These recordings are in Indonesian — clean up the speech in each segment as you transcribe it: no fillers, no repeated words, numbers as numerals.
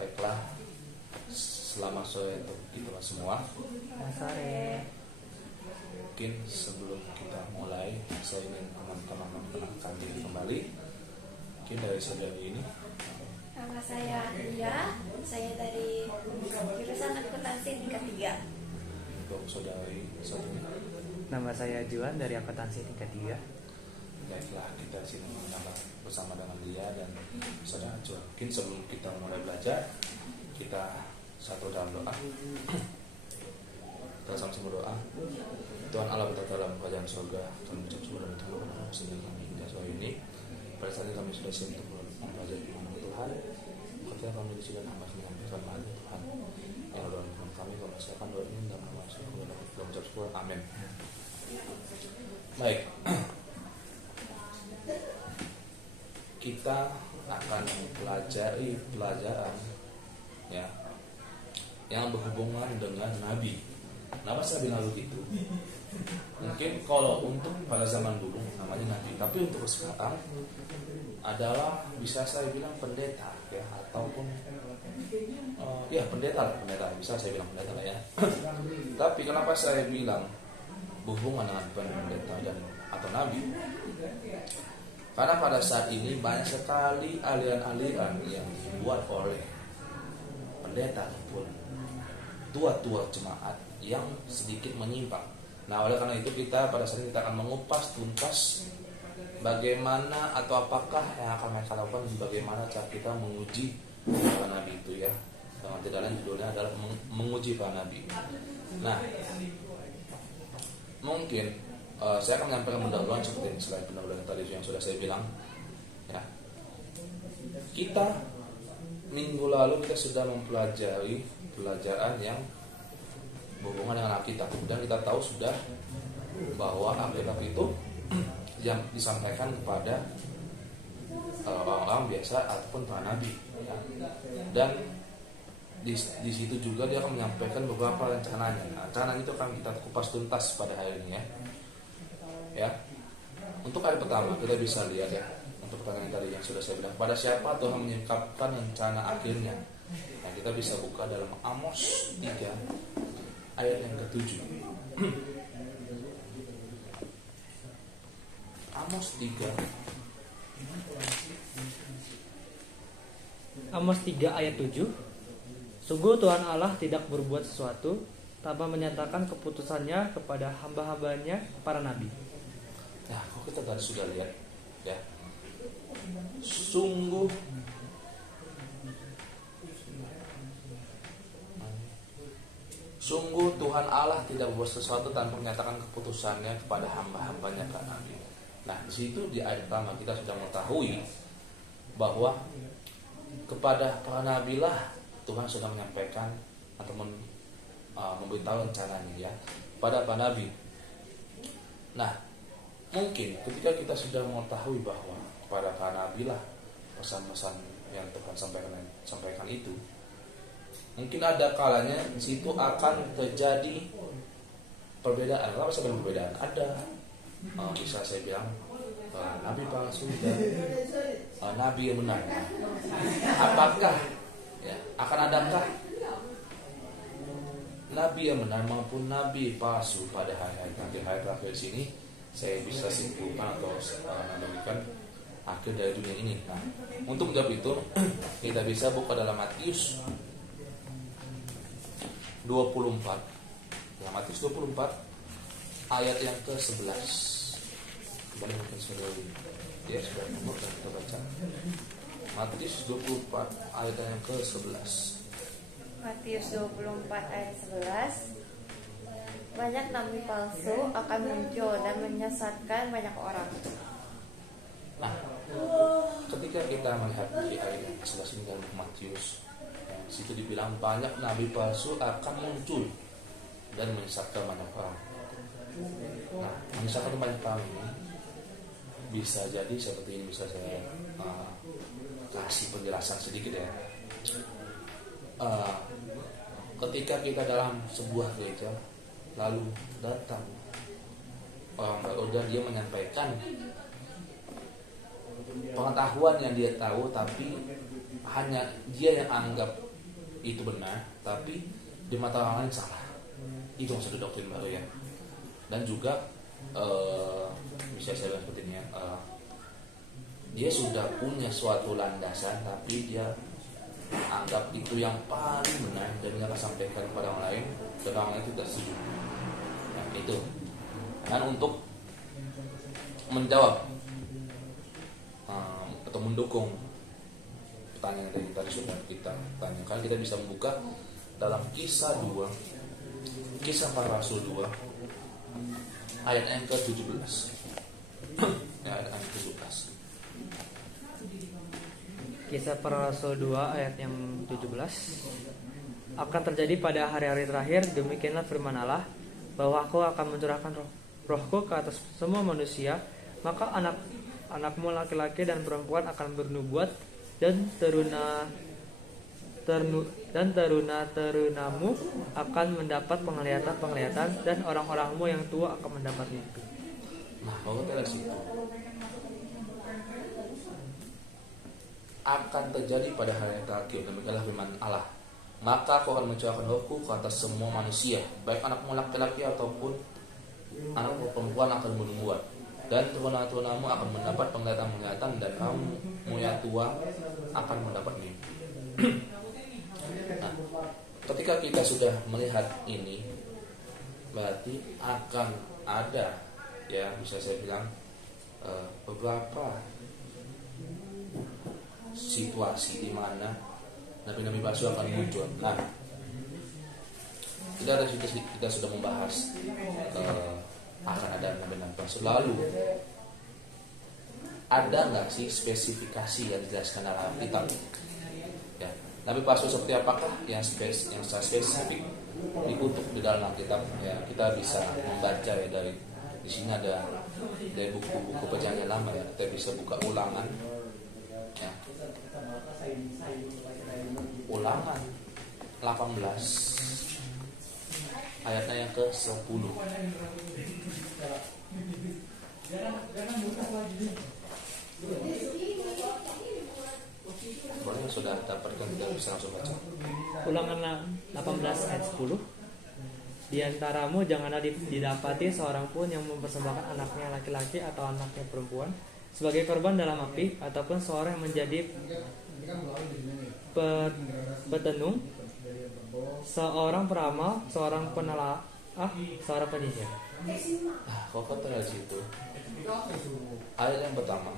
Baiklah, selamat sore untuk kita semua. Selamat sore. Mungkin sebelum kita mulai, saya ingin teman-teman memperkenalkan diri kembali. Mungkin dari saudari ini. Nama saya Lia, saya dari jurusan akuntansi tingkat 3. Untuk saudari satunya. Nama saya Juan dari akuntansi tingkat 3. Baiklah, kita sini menambah bersama dengan dia dan saudara Juan. Mungkin sebelum kita mulai belajar, kita satu dalam doa. Kita sama-sama berdoa. Tuhan Allah, kita dalam kerajaan surga, kami ucap syukur dan terima kasih kami hingga sore ini. Pada saat ini kami sudah siap untuk mempelajari firman Tuhan. Ketika kami di sini hamba menyampaikan firman Tuhan, yang dalam firman kami kami siapkan doa ini dan kami syukur dan ucap syukur. Amin. Baik. Kita akan mempelajari pelajaran ya yang berhubungan dengan Nabi. Kenapa saya bilang begitu? Mungkin kalau untuk pada zaman dulu namanya Nabi, tapi untuk sekarang adalah bisa saya bilang pendeta ya, ataupun pendeta bisa saya bilang pendeta lah ya. Tapi kenapa saya bilang berhubungan dengan pendeta dan atau Nabi? Karena pada saat ini banyak sekali aliran-aliran yang dibuat oleh pendeta ataupun tua-tua jemaat yang sedikit menyimpang. Nah, oleh karena itu kita pada saat ini kita akan mengupas tuntas bagaimana atau apakah yang akan mereka lakukan, bagaimana cara kita menguji para nabi itu ya. Dengan tidak lain judulnya adalah menguji para nabi. Nah, mungkin saya akan menyampaikan pendahuluan seperti selain pendahuluan tadi yang sudah saya bilang ya. Kita minggu lalu kita sudah mempelajari pelajaran yang berhubungan dengan Alkitab dan kita tahu sudah bahwa Alkitab itu yang disampaikan kepada orang-orang biasa ataupun para nabi ya. Dan di situ juga dia akan menyampaikan beberapa rencananya. Nah, rencana itu akan kita kupas tuntas pada hari ini ya. Untuk hari pertama kita bisa lihat ya, untuk pertanyaan tadi yang sudah saya bilang, pada siapa Tuhan menyingkapkan rencana akhirnya. Nah, kita bisa buka dalam Amos 3 ayat yang ke-7. Amos 3 ayat 7. Sungguh Tuhan Allah tidak berbuat sesuatu tanpa menyatakan keputusannya kepada hamba-hambanya para nabi. Nah, kalau kita tadi sudah lihat ya, sungguh Tuhan Allah tidak berbuat sesuatu tanpa menyatakan keputusannya kepada hamba-hambanya para nabi. Nah, di situ di ayat pertama kita sudah mengetahui bahwa kepada para nabi lah Tuhan sudah menyampaikan atau memberitahu rencananya ya pada para nabi. Nah, mungkin ketika kita sudah mengetahui bahwa pada para nabi lah pesan-pesan yang Tuhan sampaikan itu, mungkin ada kalanya di situ akan terjadi perbedaan. Kenapa saya bilang perbedaan? Ada bisa saya bilang nabi palsu dan nabi yang benar. Apakah ya akan adakah nabi yang benar maupun nabi palsu pada hari terakhir sini? Saya bisa simpulkan atau menandakan akhir dari dunia ini. Nah, untuk menjawab itu kita bisa buka dalam Matius 24. Dalam Matius 24 ayat yang ke-11. Kembali mungkin sudah ya sudah nomor dan kita baca. Matius 24 ayat yang ke-11. Matius 24 ayat 11. Banyak nabi palsu akan muncul dan menyesatkan banyak orang. Nah, ketika kita melihat di ayat yang ke-11 ini dalam Matius, di situ dibilang banyak nabi palsu akan muncul dan menyesatkan banyak orang. Nah, menyesatkan banyak orang ini bisa jadi seperti ini, bisa saya kasih penjelasan sedikit ya. Ketika kita dalam sebuah gereja lalu datang orang baru dan dia menyampaikan pengetahuan yang dia tahu, tapi hanya dia yang anggap itu benar, tapi di mata orang lain salah. Itu maksud doktrin baru ya. Dan juga bisa saya bilang seperti ini ya, dia sudah punya suatu landasan, tapi dia anggap itu yang paling benar dan dia akan sampaikan kepada orang lain, dan orang lain itu tidak setuju. Nah, itu. Dan untuk menjawab atau mendukung pertanyaan yang tadi sudah kita tanyakan, kita bisa membuka dalam Kisah Para Rasul 2 ayat yang ke-17. Ya, ayat yang ke-17. Kisah Para Rasul 2 ayat yang 17. Akan terjadi pada hari-hari terakhir, demikianlah firman Allah, bahwa Aku akan mencurahkan rohku ke atas semua manusia, maka anakmu laki-laki dan perempuan akan bernubuat, dan teruna-terunamu akan mendapat penglihatan, dan orang-orangmu yang tua akan mendapat mimpi. Nah, kalau kita lihat situ, akan terjadi pada hari yang terakhir, demikianlah firman Allah, maka Aku akan mencurahkan rohku ke atas semua manusia, baik anakmu laki-laki ataupun anakmu perempuan akan bernubuat, dan teruna-terunamu akan mendapat penglihatan, dan kamu yang tua akan mendapat mimpi. Nah, ketika kita sudah melihat ini, berarti akan ada, ya bisa saya bilang, beberapa situasi di mana nabi-nabi palsu akan muncul. Nah, kita sudah membahas akan ada nabi-nabi palsu. Lalu ada nggak sih spesifikasi yang dijelaskan dalam kitab? Ya, nabi palsu seperti apakah yang secara spesifik dikutuk di dalam Alkitab? Ya, kita bisa membaca ya dari di sini ada dari buku-buku perjanjian lama ya. Kita bisa buka Ulangan. Ya. Ulangan 18 ayatnya yang ke-10. Boleh sudah dapatkan, kita bisa langsung baca. Ulangan 18 ayat 10. Di antaramu janganlah didapati seorang pun yang mempersembahkan anaknya laki-laki atau anaknya perempuan sebagai korban dalam api, ataupun seorang yang menjadi petenung, seorang peramal, seorang penelaah, seorang penyihir. Nah, kalau kita lihat situ, ayat yang pertama,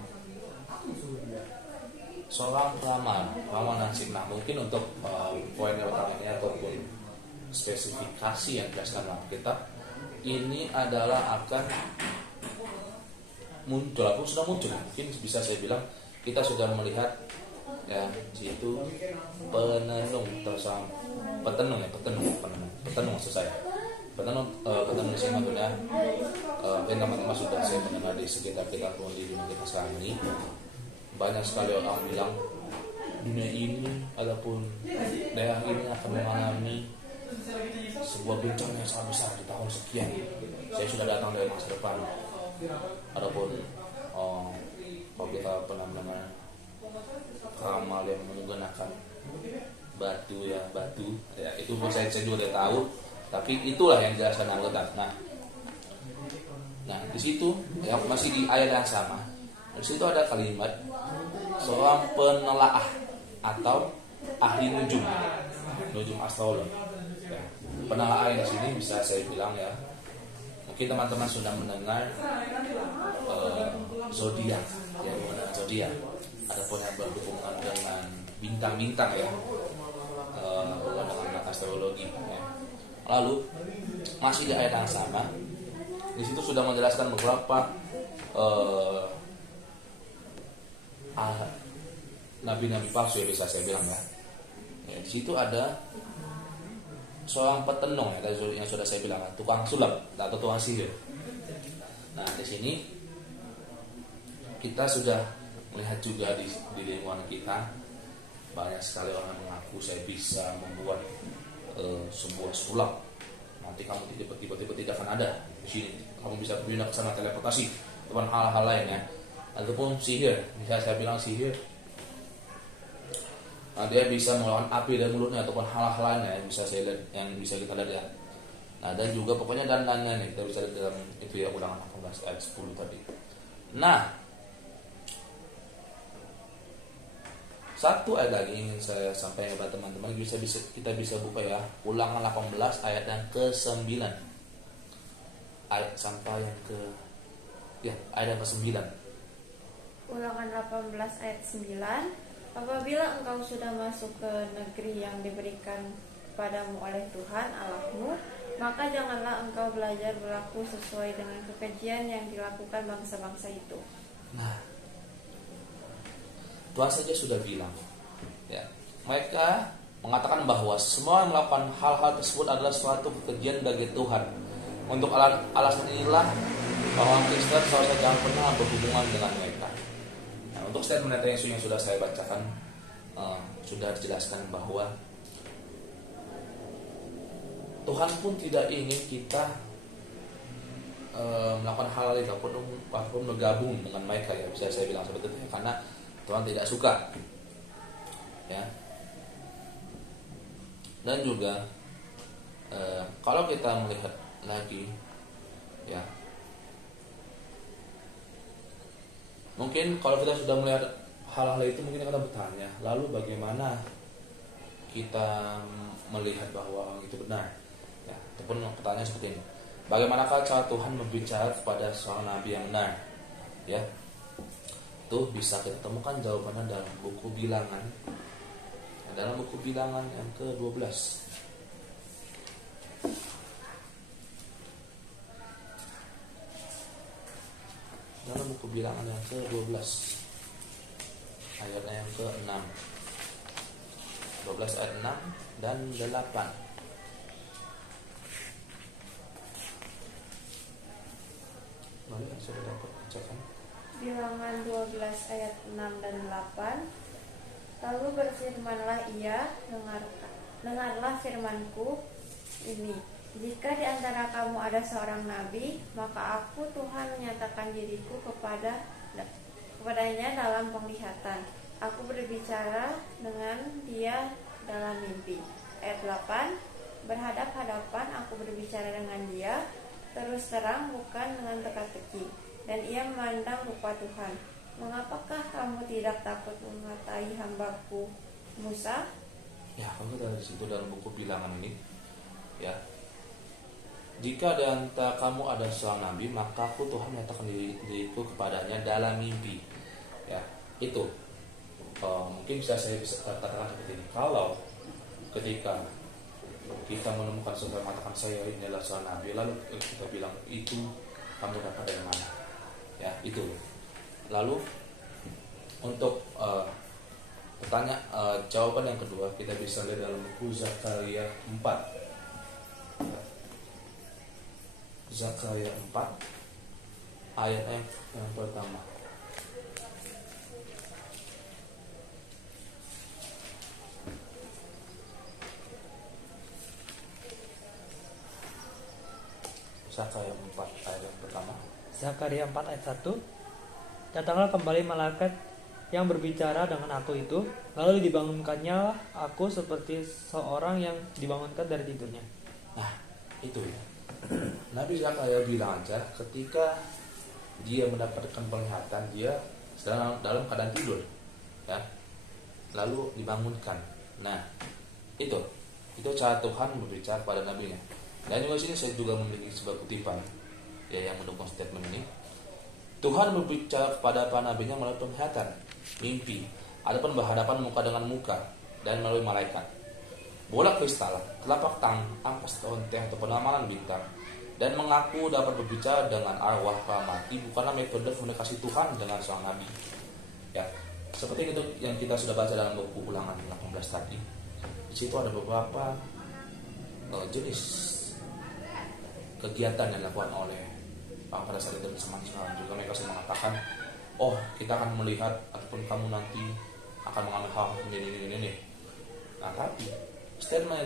seorang peramal nasib. Nah, mungkin untuk poin yang pertama ini ataupun spesifikasi yang dijelaskan dalam kitab ini adalah akan muncul, aku sudah muncul. Mungkin bisa saya bilang kita sudah melihat ya situ petenung maksud saya. Petenung di sini maksudnya teman-teman sudah saya mendengar di sekitar kita pun di dunia kita sekarang ini banyak sekali orang bilang dunia ini ataupun daerah ini akan mengalami sebuah bencana yang sangat besar di tahun sekian. Saya sudah datang dari masa depan. Adapun kalau kita pernah mendengar ramal yang menggunakan batu ya itu saya juga udah tahu, tapi itulah yang dijelaskan Alkitab. Nah di situ yang masih di ayat yang sama, di situ ada kalimat seorang penelaah atau ahli nujum astrolog. Ya, penelaah di sini bisa saya bilang ya, mungkin teman-teman sudah mendengar zodiak, ya mengenai zodiak. Adapun yang berhubungan dengan bintang-bintang ya, dengan astrologi. Ya. Lalu masih di ayat yang sama, di situ sudah menjelaskan beberapa nabi-nabi palsu ya bisa saya bilang ya. Di situ ada seorang petenung ya, yang sudah saya bilang, tukang sulap atau tukang sihir. Nah di sini kita sudah melihat juga di lingkungan kita banyak sekali orang mengaku saya bisa membuat sebuah sulap. Nanti kamu tiba-tiba tidak akan ada di sini. Kamu bisa pindah ke sana, teleportasi, ataupun hal-hal lainnya. Ataupun sihir, misalnya saya bilang sihir. dia bisa mengeluarkan api dari mulutnya ataupun hal-hal lainnya yang bisa saya lihat, yang bisa kita lihat ya. Nah, dan juga pokoknya dandannya nih kita bisa lihat dalam itu ya, Ulangan 18 ayat 10 tadi. Nah, satu ayat lagi ingin saya sampaikan kepada teman-teman, kita bisa buka ya, Ulangan 18 ayat yang ke-9. Ayat sampai yang ke ayat yang ke-9. Ulangan 18 ayat 9. Apabila engkau sudah masuk ke negeri yang diberikan padamu oleh Tuhan Allahmu, maka janganlah engkau belajar berlaku sesuai dengan kekejian yang dilakukan bangsa-bangsa itu. Nah, Tuhan saja sudah bilang ya, mereka mengatakan bahwa semua yang melakukan hal-hal tersebut adalah suatu kekejian bagi Tuhan. Untuk alasan inilah orang Kristen seharusnya jangan pernah berhubungan dengan mereka. Nah, untuk statement yang sudah saya bacakan, sudah dijelaskan bahwa Tuhan pun tidak ingin kita melakukan hal itu ataupun bergabung dengan mereka ya, bisa saya bilang seperti itu, karena Tuhan tidak suka ya. Dan juga kalau kita melihat lagi ya, mungkin kalau kita sudah melihat hal-hal itu, mungkin kita bertanya, lalu bagaimana kita melihat bahwa itu benar ya, ataupun pertanyaan seperti ini, bagaimanakah cara Tuhan berbicara kepada seorang nabi yang benar ya. Itu bisa kita temukan jawabannya dalam buku Bilangan, dalam buku Bilangan yang ke-12. Dalam buku Bilangan yang ke-12 ayat yang ke-6, 12 ayat 6 dan 8. Mari saya dapat bacakan. Bilangan 12 ayat 6 dan 8. Lalu berfirmanlah ia, dengarlah firmanku ini. Jika di antara kamu ada seorang nabi, maka aku Tuhan menyatakan diriku kepadanya dalam penglihatan. Aku berbicara dengan dia dalam mimpi. Ayat 8. Berhadap-hadapan aku berbicara dengan dia, terus terang bukan dengan teka-teki. Dan ia memandang rupa Tuhan. Mengapakah kamu tidak takut mengatai hambaku Musa? Ya, kalau kita di situ dalam buku Bilangan ini, ya, jika di antara kamu ada seorang nabi, maka aku Tuhan menyatakan diriku kepadanya dalam mimpi. Ya, itu mungkin bisa saya katakan seperti ini. Kalau ketika kita menemukan seseorang mengatakan saya ini adalah seorang nabi, lalu kita bilang itu kamu dapat dari mana? Ya, itu. Lalu untuk jawaban yang kedua kita bisa lihat dalam buku Zakaria 4. Zakaria 4 ayat yang pertama. Zakaria 4 ayat yang pertama. Zakaria 4 ayat 1. Datanglah kembali malaikat yang berbicara dengan aku itu, lalu dibangunkannya aku seperti seorang yang dibangunkan dari tidurnya. Nah, itu ya. Nabi Zakaria bilang aja ketika dia mendapatkan penglihatan, dia sedang dalam keadaan tidur ya, lalu dibangunkan. Nah, itu cara Tuhan berbicara pada nabinya. Dan juga sini saya juga memiliki sebuah kutipan ya yang mendukung statement ini. Tuhan berbicara kepada para nabinya melalui penglihatan, mimpi, ataupun berhadapan muka dengan muka, dan melalui malaikat. Bola kristal, telapak tangan, ampas onteng atau penamaran bintang, dan mengaku dapat berbicara dengan arwah para mati bukanlah metode komunikasi Tuhan dengan seorang nabi. Ya, seperti itu yang kita sudah baca dalam buku Ulangan 18 tadi. Di situ ada beberapa jenis kegiatan yang dilakukan oleh pada saat itu bersama Tuhan. Juga mereka sudah mengatakan, oh kita akan melihat ataupun kamu nanti akan mengalami hal menjadi ini. Nah, tapi statement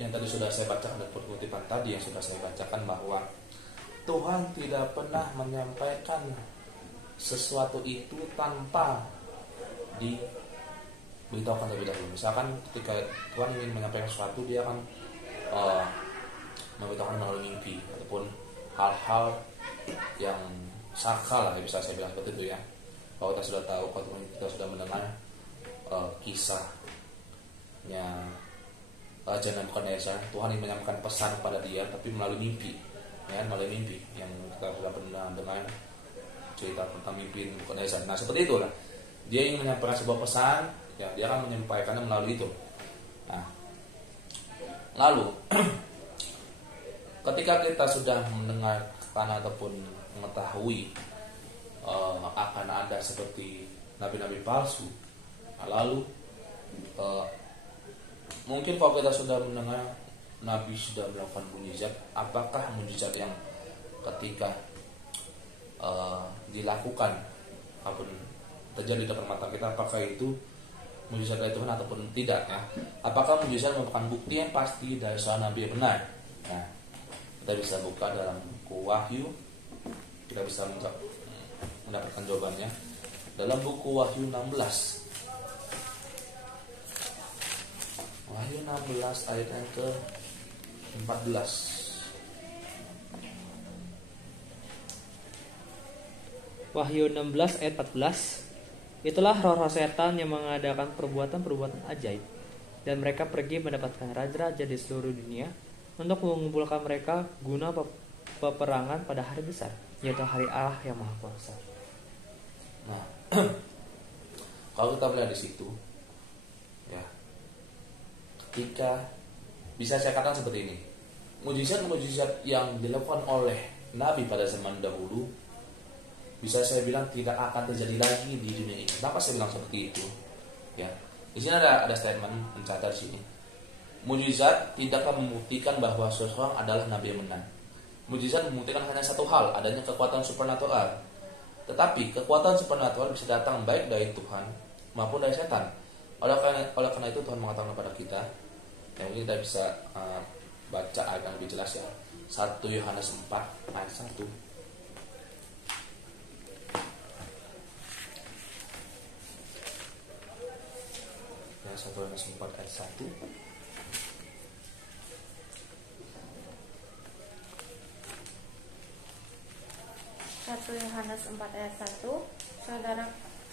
yang tadi sudah saya bacakan dan kutipan tadi yang sudah saya bacakan bahwa Tuhan tidak pernah menyampaikan sesuatu itu tanpa beritahukan terlebih dahulu. Misalkan ketika Tuhan ingin menyampaikan sesuatu, dia akan memberitahukan melalui mimpi ataupun hal-hal yang sakral lah, bisa saya bilang seperti itu ya. Kalau kita sudah tahu, kalau kita sudah mendengar kisahnya Raja Nebukadnezar, Tuhan ingin menyampaikan pesan kepada dia, tapi melalui mimpi, ya, melalui mimpi yang kita sudah pernah dengar cerita tentang mimpi Nebukadnezar. Nah, seperti itulah. Dia ingin menyampaikan sebuah pesan, ya, dia akan menyampaikannya melalui itu. Nah, lalu ketika kita sudah mendengarkan ataupun mengetahui akan ada seperti nabi-nabi palsu, lalu mungkin kalau kita sudah mendengar nabi sudah melakukan mukjizat, apakah mukjizat yang ketika dilakukan ataupun terjadi di depan mata kita, apakah itu mukjizat dari Tuhan ataupun tidak ya? Apakah mukjizat merupakan bukti yang pasti dari seorang nabi yang benar? Nah, kita bisa buka dalam buku Wahyu, kita bisa mendapatkan jawabannya dalam buku Wahyu 16. Wahyu 16 ayat yang ke-14. Wahyu 16 ayat 14. Itulah roh-roh setan yang mengadakan perbuatan-perbuatan ajaib, dan mereka pergi mendapatkan raja-raja di seluruh dunia untuk mengumpulkan mereka guna peperangan pada hari besar, yaitu hari Allah yang Maha Kuasa. Nah, kalau kita melihat di situ, ya, ketika bisa saya katakan seperti ini, mukjizat-mukjizat yang dilakukan oleh Nabi pada zaman dahulu, bisa saya bilang tidak akan terjadi lagi di dunia ini. Kenapa saya bilang seperti itu? Ya, di sini ada statement mencatat di sini. Mukjizat tidak akan membuktikan bahwa seseorang adalah nabi yang benar. Mukjizat membuktikan hanya satu hal, adanya kekuatan supernatural. Tetapi kekuatan supernatural bisa datang baik dari Tuhan maupun dari setan. Oleh karena itu Tuhan mengatakan kepada kita, yang mungkin kita bisa baca ayat yang lebih jelas ya. 1 Yohanes 4 ayat 1. Ya, 1 Yohanes 4 ayat 1. 1 Yohanes 4 ayat 1.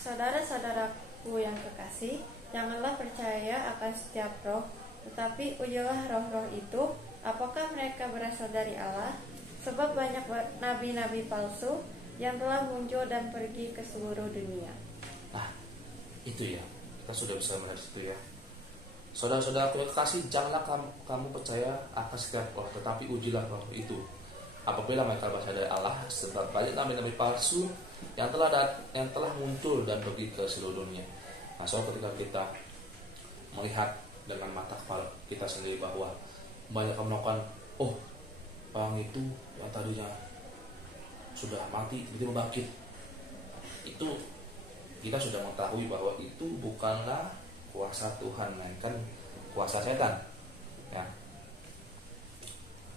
Saudara-saudaraku yang kekasih, janganlah percaya akan setiap roh, tetapi ujilah roh-roh itu, apakah mereka berasal dari Allah? Sebab banyak nabi-nabi palsu yang telah muncul dan pergi ke seluruh dunia. Nah, itu ya, kita sudah bisa melihat itu ya. Saudara-saudaraku yang kekasih, janganlah kamu percaya akan setiap roh, tetapi ujilah roh itu, apabila mereka berasal dari Allah. Sebab banyak nabi-nabi palsu yang telah muncul dan pergi ke seluruh dunia. Nah, so ketika kita melihat dengan mata kepala kita sendiri bahwa banyak yang melakukan, orang itu yang tadinya sudah mati tiba-tiba bangkit, itu kita sudah mengetahui bahwa itu bukanlah kuasa Tuhan, melainkan kuasa setan ya.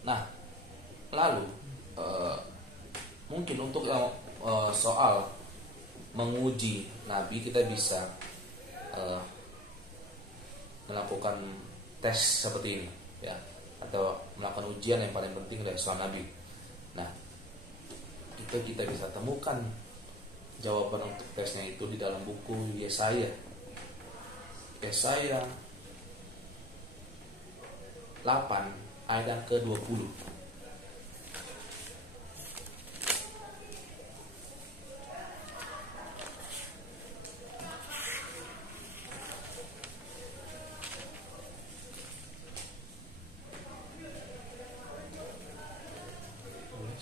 Nah, lalu mungkin untuk soal menguji nabi, kita bisa melakukan tes seperti ini ya, atau melakukan ujian yang paling penting dari seorang nabi. Nah, itu kita bisa temukan jawaban untuk tesnya itu di dalam buku Yesaya 8 ayat yang ke-20.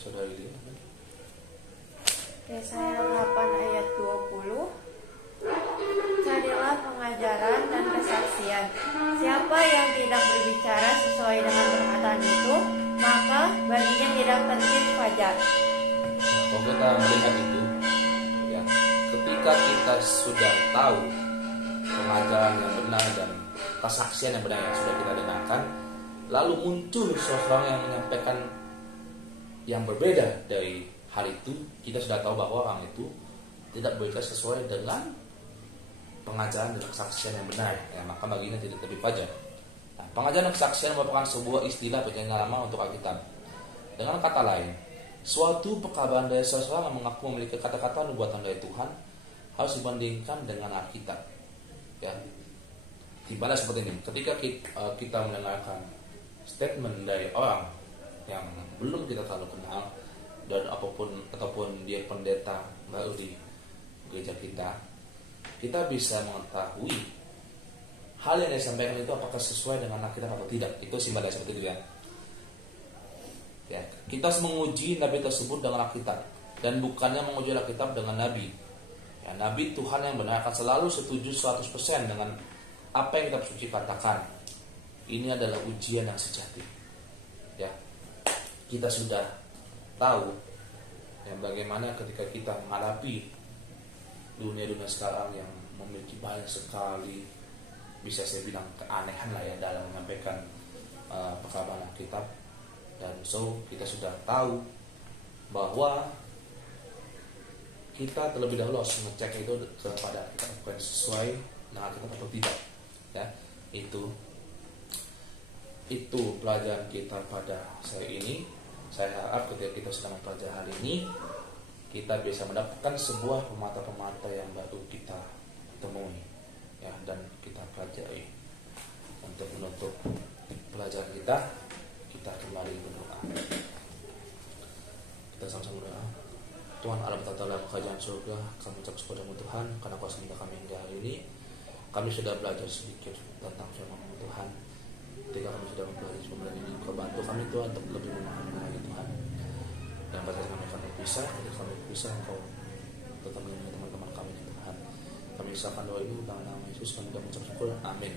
Saudari dia. Yesaya 8 ayat 20. Carilah pengajaran dan kesaksian. Siapa yang tidak berbicara sesuai dengan perkataan itu, maka baginya tidak terbit fajar. Kalau kita melihat itu ya, ketika kita sudah tahu pengajaran yang benar dan kesaksian yang benar yang sudah kita dengarkan, lalu muncul seseorang yang menyampaikan yang berbeda dari hal itu, kita sudah tahu bahwa orang itu tidak berbicara sesuai dengan pengajaran dan kesaksian yang benar, ya, maka baginya tidak lebih wajar. Nah, pengajaran dan kesaksian merupakan sebuah istilah perjanjian lama untuk Alkitab. Dengan kata lain, suatu perkabaran dari seseorang yang mengaku memiliki kata-kata nubuatan dari Tuhan harus dibandingkan dengan Alkitab. Ya, dimana seperti ini, ketika kita mendengarkan statement dari orang yang belum kita terlalu kenal dan ataupun dia pendeta baru di gereja kita bisa mengetahui hal yang disampaikan itu apakah sesuai dengan Alkitab atau tidak. Itu simbol seperti itu ya. Ya, kita harus menguji nabi tersebut dengan Alkitab dan bukannya menguji Alkitab dengan nabi. Ya, nabi Tuhan yang benar akan selalu setuju 100% dengan apa yang kitab suci katakan. Ini adalah ujian yang sejati. Ya, kita sudah tahu yang bagaimana ketika kita menghadapi dunia sekarang yang memiliki banyak sekali, bisa saya bilang keanehan lah ya dalam menyampaikan perkabaran Alkitab. Dan kita sudah tahu bahwa kita terlebih dahulu harus mengecek itu kepada kita bukan sesuai dengan Alkitab atau tidak. Ya, itu pelajaran kita pada hari ini. Saya harap ketika kita sedang mempelajari hal ini, kita bisa mendapatkan sebuah pemata-pemata yang baru kita temui, ya, dan kita pelajari. Untuk menutup pelajaran kita kembali berdoa. Kita sama-sama berdoa. Tuhan Allah bertata kerajaan surga, kami ucap syukur Tuhan karena kuasa minta kami hingga hari ini. Kami sudah belajar sedikit tentang firman Tuhan. Ketika kami sudah mempelajari firman ini, Kau bantu kami Tuhan untuk lebih memahami lagi Tuhan. Dan pada kami akan berpisah, ketika kami berpisah, Kau tetap melindungi teman-teman kami Tuhan. Kami serahkan doa ini dalam nama Yesus, kami sudah mengucap syukur. Amin.